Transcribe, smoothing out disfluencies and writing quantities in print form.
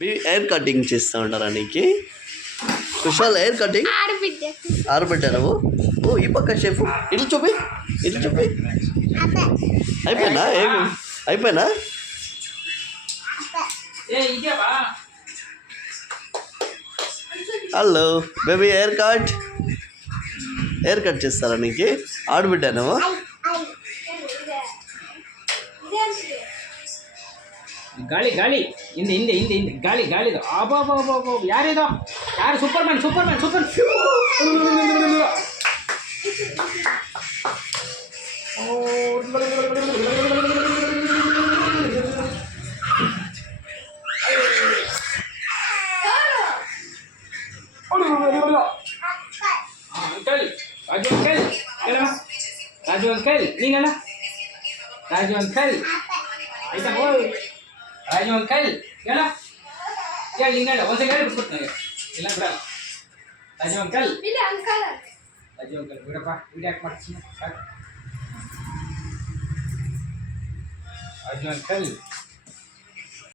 Hair cutting చేస్తూ ఉంటారా నీకు? కుషాల్ హెయిర్ కటింగ్ ఆరబెట్టా నువ్వు? ఓ ఈ పక్క షెఫ్ ఇట్లా చూపి, ఇట్లా చూపి. అయిపోయినా? అయిపోయినా? హలో బేబీ, హెయిర్ కట్ చేస్తారా నీకు? ఆడబిడ్డా నువ్వు? ಗಾಳಿ ಗಾಳಿ ಹಿಂದೆ ಹಿಂದೆ ಹಿಂದೆ ಹಿಂದೆ ಗಾಳಿ ಗಾಳಿದು ಅಬ್ಬಬ್ಬಬ್ಬಬ್ಬ ಯಾರಿದು? ಯಾರು? Superman Superman super uncle Raju uncle ಹೇಳಮ್ಮ. ರಾಜು ಅಂಕಲ್ ನೀನಣ್ಣ? ರಾಜು ಅಂಕಲ್ ಆಯ್ತಾ? ಹೋಯ್ ರಾಜು ಅಂಕಲ್ ಹೇಳ ಹೇಳಿ ಹಿಂಗಲ್ಲ ಒಂದ್ಸಲ ಹೇಳಿ ಬಿಟ್ಬಿಟ್ಟು ಇಲ್ಲ ಬಿಡ. ರಾಜು ಅಂಕಲ್ ರಾಜು ಅಂಕಲ್ ಬಿಡಪ್ಪ, ವಿಡಿಯೋ ಯಾಕೆ ಮಾಡ್ತೀನಿ ಸಾಕು. ರಾಜು ಅಂಕಲ್